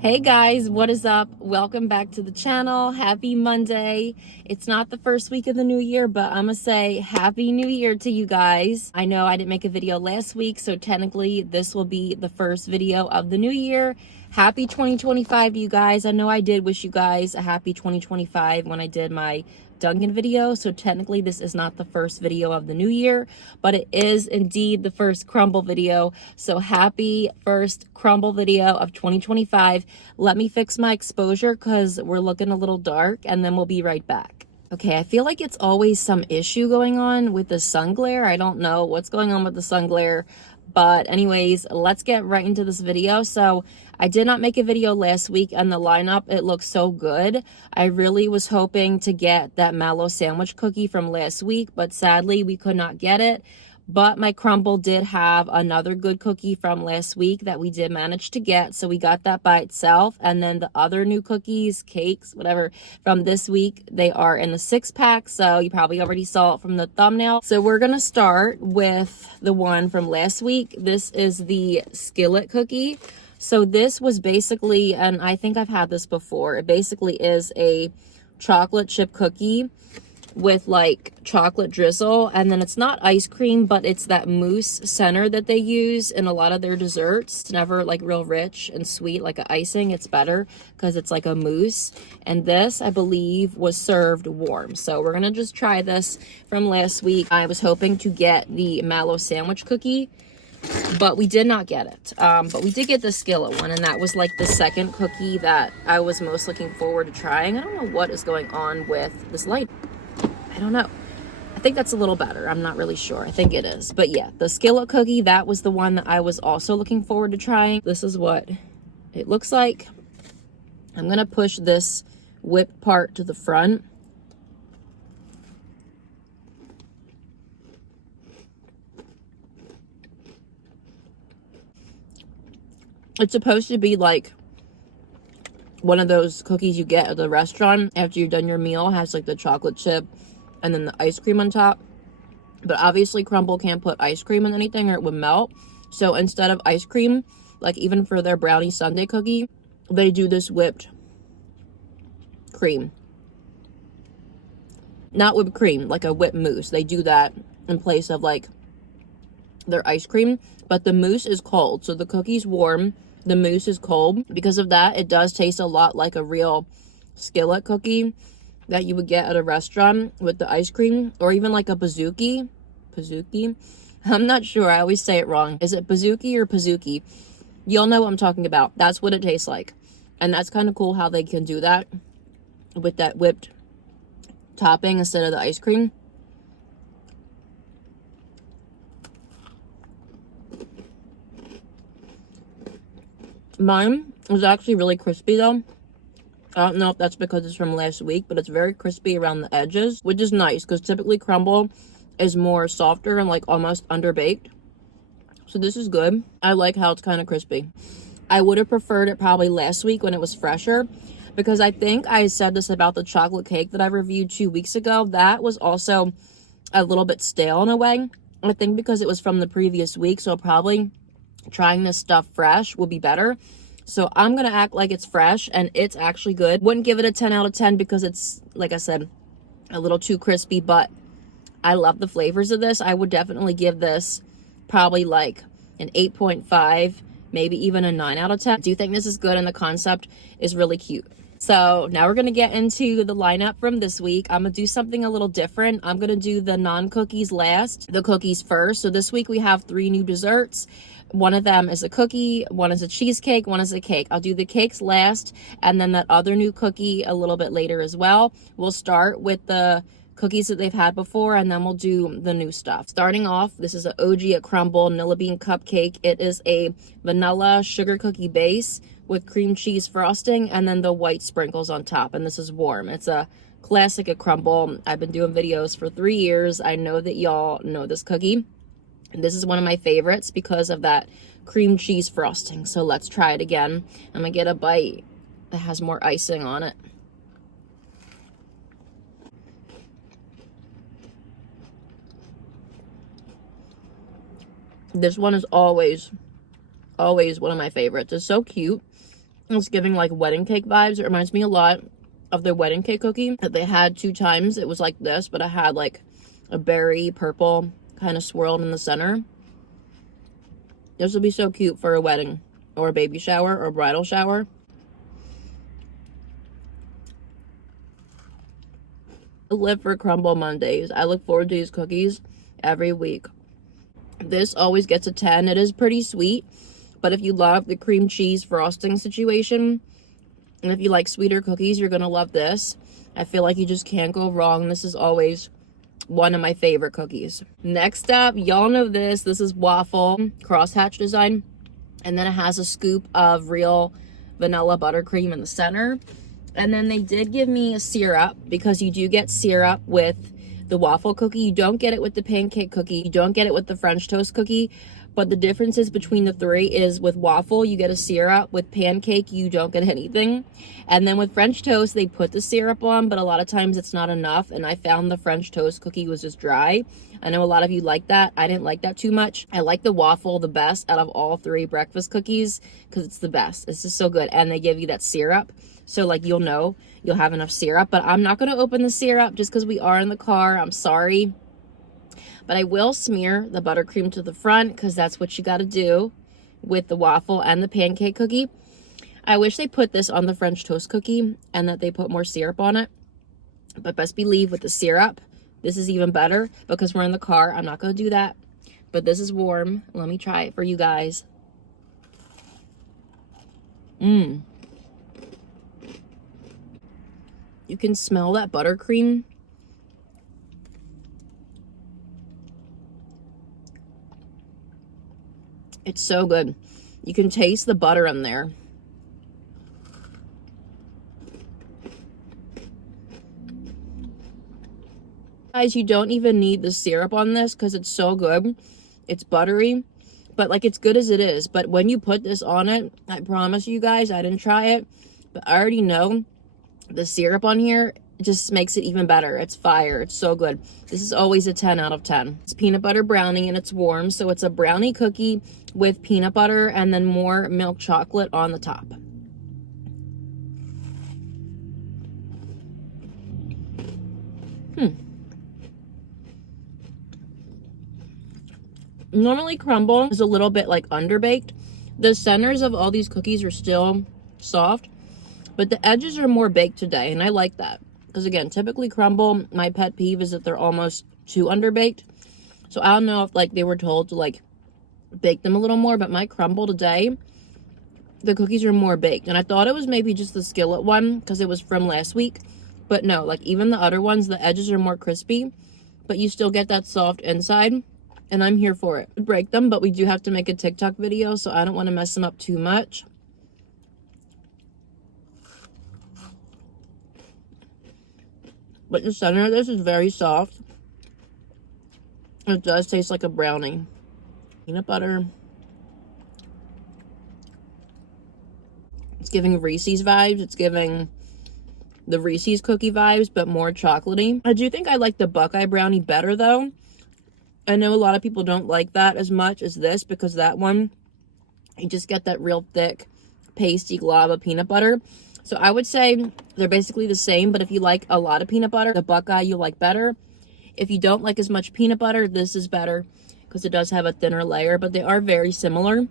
Hey guys, what is up? Welcome back to the channel. Happy Monday. It's not the first week of the new year, but I'm gonna say Happy New Year to you guys. I know I didn't make a video last week, so technically this will be the first video of the new year. Happy 2025 to you guys. I know I did wish you guys a happy 2025 when I did my Dunkin' video, so technically this is not the first video of the new year, but it is indeed the first Crumbl video. So happy first Crumbl video of 2025. Let me fix my exposure because we're looking a little dark, and then we'll be right back. Okay, I feel like it's always some issue going on with the sun glare. I don't know what's going on with the sun glare, but anyways, let's get right into this video. So I did not make a video last week, and the lineup, it looks so good. I really was hoping to get that mallow sandwich cookie from last week, but sadly we could not get it. But my Crumbl did have another good cookie from last week that we did manage to get. So we got that by itself. And then the other new cookies, cakes, whatever, from this week, they are in the 6-pack. So you probably already saw it from the thumbnail. So we're going to start with the one from last week. This is the Skillet cookie. So this was basically, and I think I've had this before, it basically is a chocolate chip cookie with like chocolate drizzle, and then it's not ice cream, but it's that mousse center that they use in a lot of their desserts. It's never like real rich and sweet like a icing. It's better because it's like a mousse, and this I believe was served warm. So we're gonna just try this from last week. I was hoping to get the mallow sandwich cookie, but we did not get it. But we did get the Skillet one, and that was like the second cookie that I was most looking forward to trying. I don't know what is going on with this light. I don't know. I think that's a little better. I'm not really sure. I think it is. But yeah, the Skillet cookie, that was the one that I was also looking forward to trying. This is what it looks like. I'm going to push this whipped part to the front. It's supposed to be like one of those cookies you get at the restaurant after you've done your meal. It has like the chocolate chip and then the ice cream on top. But obviously Crumbl can't put ice cream in anything or it would melt. So instead of ice cream, like even for their brownie sundae cookie, they do this whipped cream. Not whipped cream, like a whipped mousse. They do that in place of like their ice cream. But the mousse is cold. So the cookie's warm. The mousse is cold. Because of that, it does taste a lot like a real Skillet cookie that you would get at a restaurant with the ice cream, or even like a Pizookie. I'm not sure. I always say it wrong. Is it Pizookie or Pizookie? You'll know what I'm talking about. That's what it tastes like. And that's kind of cool how they can do that with that whipped topping instead of the ice cream. Mine is actually really crispy though. I don't know if that's because it's from last week, but it's very crispy around the edges, which is nice because typically Crumbl is more softer and like almost underbaked. So this is good. I like how it's kind of crispy. I would have preferred it probably last week when it was fresher, because I think I said this about the chocolate cake that I reviewed 2 weeks ago. That was also a little bit stale in a way. I think because it was from the previous week, so probably trying this stuff fresh will be better. So I'm going to act like it's fresh, and it's actually good. Wouldn't give it a 10 out of 10 because it's, like I said, a little too crispy, but I love the flavors of this. I would definitely give this probably like an 8.5, maybe even a 9 out of 10. I do think this is good, and the concept is really cute. So now we're going to get into the lineup from this week. I'm going to do something a little different. I'm going to do the non-cookies last, the cookies first. So this week we have 3 new desserts. One of them is a cookie, one is a cheesecake, one is a cake. I'll do the cakes last, and then that other new cookie a little bit later as well. We'll start with the cookies that they've had before, and then we'll do the new stuff. Starting off, this is an OG at Crumbl Nilla bean cupcake. It is a vanilla sugar cookie base with cream cheese frosting and then the white sprinkles on top, and this is warm. It's a classic at Crumbl. I've been doing videos for 3 years. I know that y'all know this cookie. This is one of my favorites because of that cream cheese frosting. So let's try it again. I'm gonna get a bite that has more icing on it. This one is always one of my favorites. It's so cute. It's giving like wedding cake vibes. It reminds me a lot of their wedding cake cookie that they had 2 times. It was like this, but it had like a berry purple kind of swirled in the center. This would be so cute for a wedding or a baby shower or bridal shower. I live for Crumbl Mondays. I look forward to these cookies every week. This always gets a 10. It is pretty sweet, but if you love the cream cheese frosting situation, and if you like sweeter cookies, you're gonna love this. I feel like you just can't go wrong. This is always one of my favorite cookies. Next up, y'all know this. This is Waffle crosshatch design, and then it has a scoop of real vanilla buttercream in the center. And then they did give me a syrup, because you do get syrup with the waffle cookie. You don't get it with the pancake cookie. You don't get it with the French toast cookie. But the differences between the 3 is with waffle, you get a syrup. With pancake, you don't get anything. And then with French toast, they put the syrup on, but a lot of times it's not enough. And I found the French toast cookie was just dry. I know a lot of you like that. I didn't like that too much. I like the waffle the best out of all 3 breakfast cookies because it's the best. It's just so good. And they give you that syrup. So like you'll know you'll have enough syrup. But I'm not going to open the syrup just because we are in the car. I'm sorry. But I will smear the buttercream to the front because that's what you got to do with the waffle and the pancake cookie. I wish they put this on the French toast cookie and that they put more syrup on it. But best believe with the syrup, this is even better because we're in the car. I'm not going to do that. But this is warm. Let me try it for you guys. You can smell that buttercream. It's so good. You can taste the butter in there. Guys, you don't even need the syrup on this because it's so good. It's buttery, but like it's good as it is. But when you put this on it, I promise you guys, I didn't try it, but I already know the syrup on here just makes it even better. It's fire. It's so good. This is always a 10 out of 10. It's peanut butter brownie and it's warm. So it's a brownie cookie with peanut butter and then more milk chocolate on the top. Normally Crumbl is a little bit like underbaked. The centers of all these cookies are still soft, but the edges are more baked today, and I like that. Because again, typically Crumbl, my pet peeve is that they're almost too underbaked. So I don't know if like they were told to like bake them a little more, but my Crumbl today, the cookies are more baked. And I thought it was maybe just the Skillet one because it was from last week. But no, like even the other ones, the edges are more crispy, but you still get that soft inside. And I'm here for it. Break them, but we do have to make a TikTok video, so I don't want to mess them up too much. But the center of this is very soft. It does taste like a brownie. Peanut butter. It's giving Reese's vibes. It's giving the Reese's cookie vibes, but more chocolatey. I do think I like the Buckeye brownie better, though. I know a lot of people don't like that as much as this because that one, you just get that real thick, pasty glob of peanut butter. So I would say they're basically the same, but if you like a lot of peanut butter, the Buckeye you'll like better. If you don't like as much peanut butter, this is better because it does have a thinner layer, but they are very similar.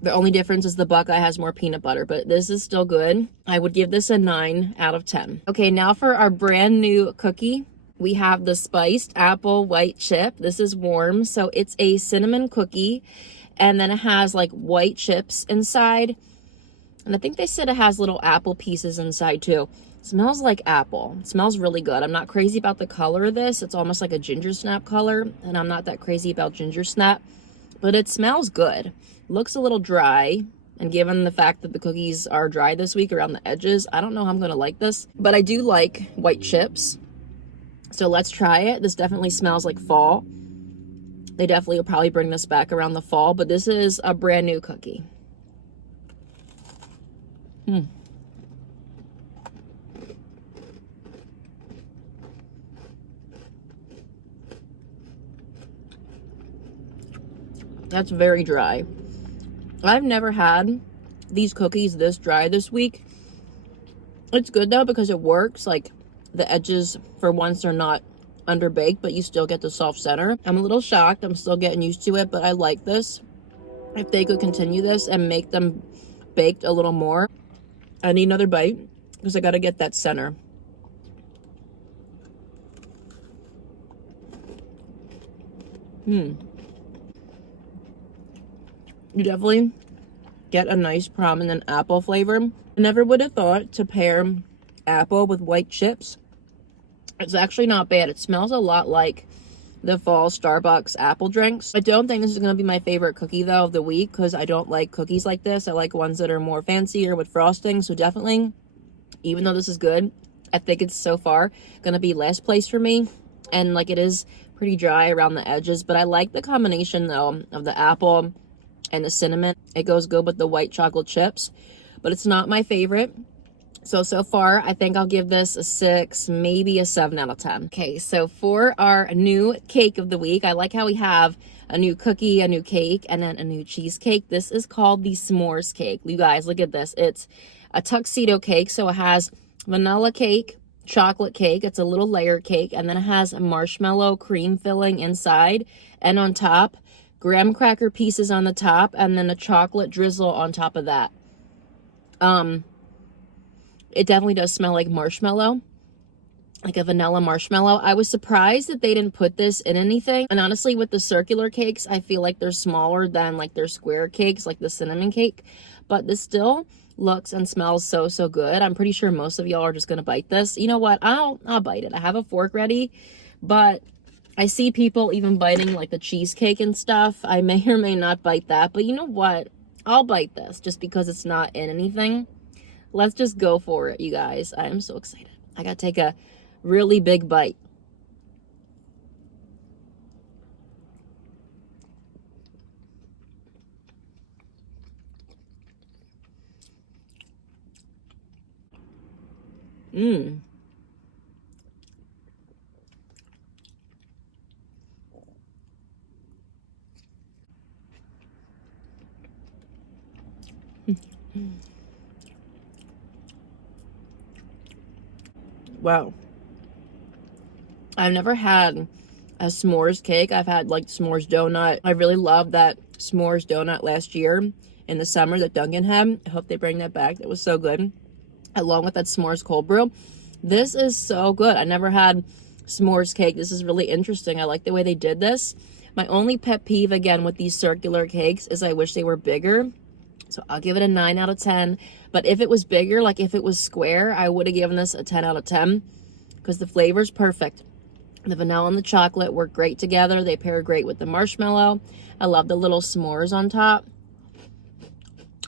The only difference is the Buckeye has more peanut butter, but this is still good. I would give this a 9 out of 10. Okay, now for our brand new cookie. We have the spiced apple white chip. This is warm, so it's a cinnamon cookie, and then it has like white chips inside. And I think they said it has little apple pieces inside too. It smells like apple. It smells really good. I'm not crazy about the color of this. It's almost like a ginger snap color, and I'm not that crazy about ginger snap, but it smells good. Looks a little dry, and given the fact that the cookies are dry this week around the edges, I don't know how I'm gonna like this, but I do like white chips. So let's try it. This definitely smells like fall. They definitely will probably bring this back around the fall, but this is a brand new cookie. That's very dry. I've never had these cookies this dry this week. It's good though because it works. Like the edges for once are not underbaked, but you still get the soft center. I'm a little shocked. I'm still getting used to it, but I like this. If they could continue this and make them baked a little more. I need another bite because I got to get that center. You definitely get a nice prominent apple flavor. I never would have thought to pair apple with white chips. It's actually not bad. It smells a lot like the fall Starbucks apple drinks. I don't think this is going to be my favorite cookie though of the week because I don't like cookies like this. I like ones that are more fancier with frosting. So definitely, even though this is good, I think it's so far going to be last place for me. And like it is pretty dry around the edges, but I like the combination though of the apple and the cinnamon. It goes good with the white chocolate chips, but it's not my favorite. So far, I think I'll give this a 6, maybe a 7 out of 10. Okay, so for our new cake of the week, I like how we have a new cookie, a new cake, and then a new cheesecake. This is called the S'mores cake. You guys, look at this. It's a tuxedo cake, so it has vanilla cake, chocolate cake. It's a little layered cake, and then it has a marshmallow cream filling inside, and on top, graham cracker pieces on the top, and then a chocolate drizzle on top of that. It definitely does smell like marshmallow, like a vanilla marshmallow. I was surprised that they didn't put this in anything. And honestly, with the circular cakes, I feel like they're smaller than like their square cakes, like the cinnamon cake. But this still looks and smells so good. I'm pretty sure most of y'all are just gonna bite this. You know what? I'll bite it. I have a fork ready, but I see people even biting like the cheesecake and stuff. I may or may not bite that, but you know what? I'll bite this just because it's not in anything. Let's just go for it, you guys. I am so excited. I gotta take a really big bite. Wow. I've never had a s'mores cake. I've had like s'mores donut. I really loved that s'mores donut last year in the summer that Dunkin' had. I hope they bring that back. That was so good. Along with that s'mores cold brew. This is so good. I never had s'mores cake. This is really interesting. I like the way they did this. My only pet peeve again with these circular cakes is I wish they were bigger. So I'll give it a 9 out of 10. But if it was bigger, like if it was square, I would have given this a 10 out of 10 because the flavor's perfect. The vanilla and the chocolate work great together. They pair great with the marshmallow. I love the little s'mores on top.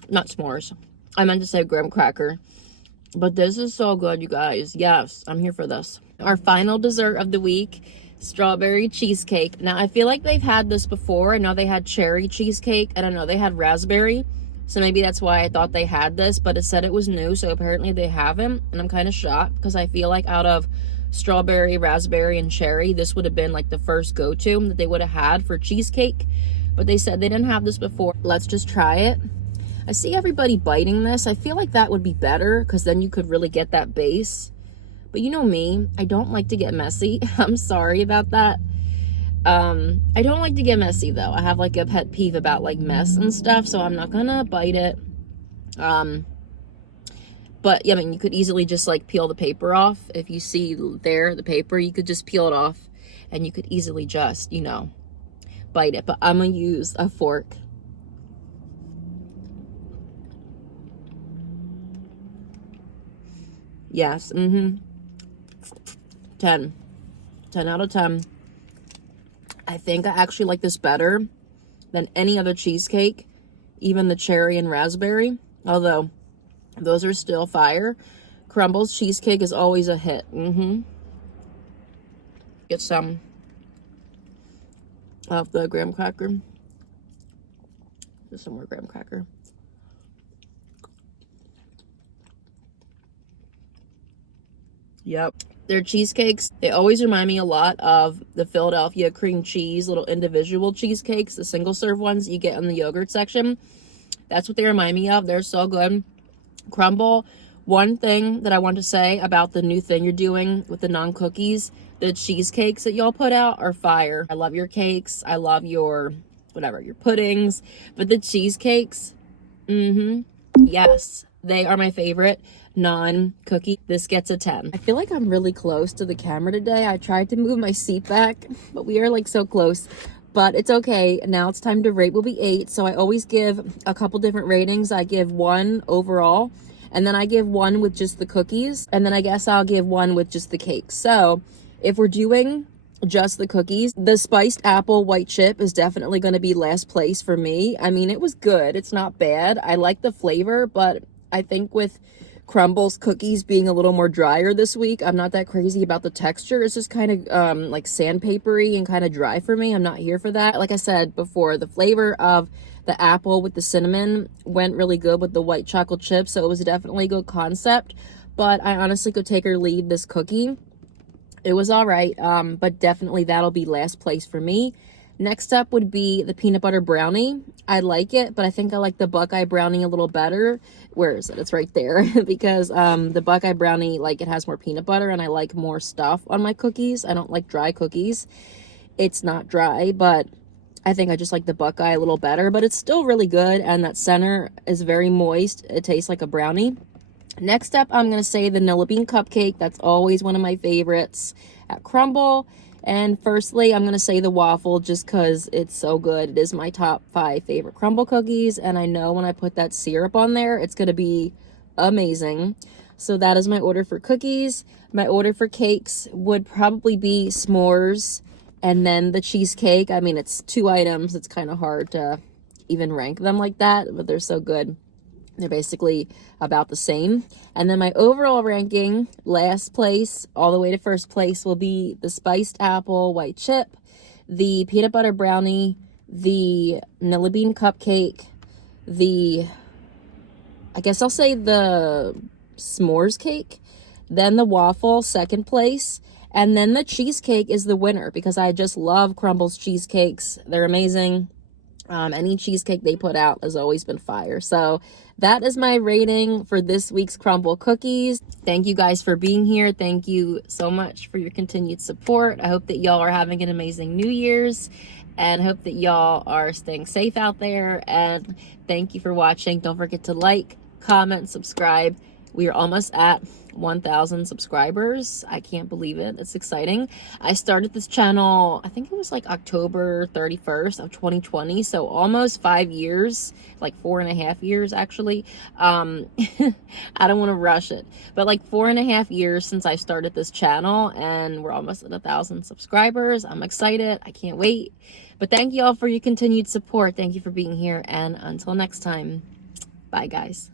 Not s'mores. I meant to say graham cracker. But this is so good, you guys. Yes, I'm here for this. Our final dessert of the week, strawberry cheesecake. Now, I feel like they've had this before. I know they had cherry cheesecake. I don't know. They had raspberry. So maybe that's why I thought they had this. But it said it was new. So apparently they haven't. And I'm kind of shocked because I feel like out of strawberry, raspberry, and cherry, this would have been like the first go-to that they would have had for cheesecake. But they said they didn't have this before. Let's just try it. I see everybody biting this. I feel like that would be better because then you could really get that base. But you know me, I don't like to get messy. I'm sorry about that. I don't like to get messy though. I have like a pet peeve about like mess and stuff, so I'm not gonna bite it. But yeah, I mean, you could easily just like peel the paper off. If you see there, the paper, you could just peel it off and you could easily just, you know, bite it. But I'm gonna use a fork. Yes, 10 out of 10. I think I actually like this better than any other cheesecake, even the cherry and raspberry, although those are still fire. Crumbl cheesecake is always a hit. Get some of the graham cracker. Just some more graham cracker. Yep. Their cheesecakes, they always remind me a lot of the Philadelphia cream cheese, little individual cheesecakes, the single serve ones you get in the yogurt section. That's what they remind me of. They're so good. Crumbl, one thing that I want to say about the new thing you're doing with the non-cookies, the cheesecakes that y'all put out are fire. I love your cakes. I love your, whatever, your puddings. But the cheesecakes, yes, they are my favorite non-cookie. This gets a 10. I feel like I'm really close to the camera today. I tried to move my seat back, but we are like so close. But it's okay. Now it's time to rate will be 8. So I always give a couple different ratings. I give 1 overall, and then I give 1 with just the cookies, and then I guess I'll give 1 with just the cake. So if we're doing just the cookies, the spiced apple white chip is definitely going to be last place for me. I mean, it was good. It's not bad. I like the flavor, but I think with Crumble's cookies being a little more drier this week, I'm not that crazy about the texture. It's just kind of like sandpapery and kind of dry for me. I'm not here for that. Like I said before, the flavor of the apple with the cinnamon went really good with the white chocolate chip, so it was definitely a good concept. But I honestly could take or leave this cookie. It was all right, but definitely that'll be last place for me. Next up would be the peanut butter brownie. I like it, but I think I like the Buckeye brownie a little better. Where is it? It's right there. Because the Buckeye brownie, like, it has more peanut butter, and I like more stuff on my cookies. I don't like dry cookies. It's not dry, but I think I just like the Buckeye a little better. But it's still really good, and that center is very moist. It tastes like a brownie. Next up, I'm going to say the Nilla bean cupcake. That's always one of my favorites at Crumbl. And firstly, I'm going to say the waffle just because it's so good. It is my top 5 favorite Crumbl cookies. And I know when I put that syrup on there, it's going to be amazing. So that is my order for cookies. My order for cakes would probably be s'mores and then the cheesecake. I mean, it's 2 items. It's kind of hard to even rank them like that, but they're so good. They're basically about the same. And then my overall ranking, last place all the way to first place, will be the spiced apple white chip, the peanut butter brownie, the Nilla bean cupcake, I guess I'll say the s'mores cake, then the waffle, second place, and then the cheesecake is the winner because I just love Crumble's cheesecakes. They're amazing. Any cheesecake they put out has always been fire. So that is my rating for this week's Crumbl cookies. Thank you guys for being here. Thank you so much for your continued support. I hope that y'all are having an amazing New Year's and hope that y'all are staying safe out there. And thank you for watching. Don't forget to like, comment, subscribe. We are almost at 1,000 subscribers. I can't believe it. It's exciting. I started this channel, I think it was like October 31st of 2020. So almost 5 years, like 4.5 years actually. I don't want to rush it, but like 4.5 years since I started this channel and we're almost at 1,000 subscribers. I'm excited. I can't wait. But thank you all for your continued support. Thank you for being here. And until next time, bye guys.